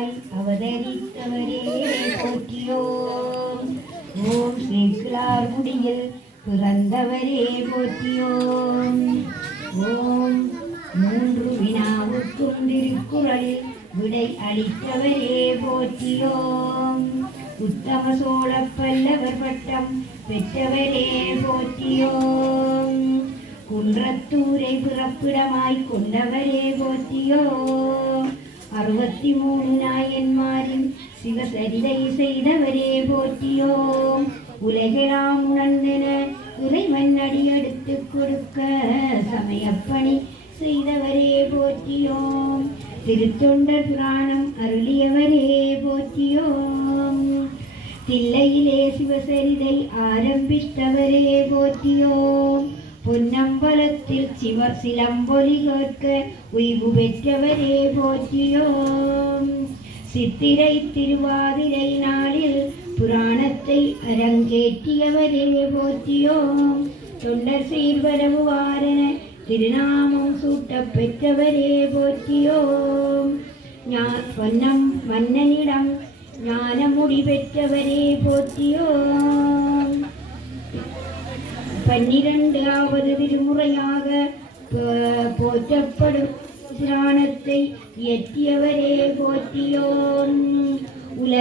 மனிதராய் அவதரித்தவரே போற்றியோம். ஓம் சேக்கிழார் குடியில் பிறந்தவரே போற்றியோம். ஓம் மூன்று வினாவுக்கும் திருக்குறளில் விடை அளித்தவரே போற்றியோம். உத்தம சோழ பல்லவர் பட்டம் பெற்றவரே போற்றியோம். குன்றத்தூரை பிறப்பிடமாய் கொண்டவரே போற்றியோம். 63 நாயன்மாரின் சிவசரிதை செய்தவரே போற்றியோம். உலகெல்லாம் உணர்ந்தன இறைவன் அடியெடுத்து கொடுக்க சமயப்பணி செய்தவரே போற்றியோம். திருத்தொண்டர் புராணம் அருளியவரே போற்றியோம். தில்லையிலே சிவசரிதை ஆரம்பித்தவரே போற்றியோம். பொன்னம்பலத்தில் சிலம்பொலி கேட்க உய்வு பெற்றவரே போற்றியோம். சித்திரை திருவாதிரை நாளில் புராணத்தை அரங்கேற்றியவரே போற்றியோம். தொண்டர் சீர்வரவு வாரண திருநாமம் சூட்டப் பெற்றவரே போற்றியோம். பொன்னம் மன்னனிடம் ஞானமுடி பெற்றவரே போற்றியோம். 12வது திருமுறையாக போற்றப்படும் புராணத்தை இயற்றியவரே போற்றியோம். உலக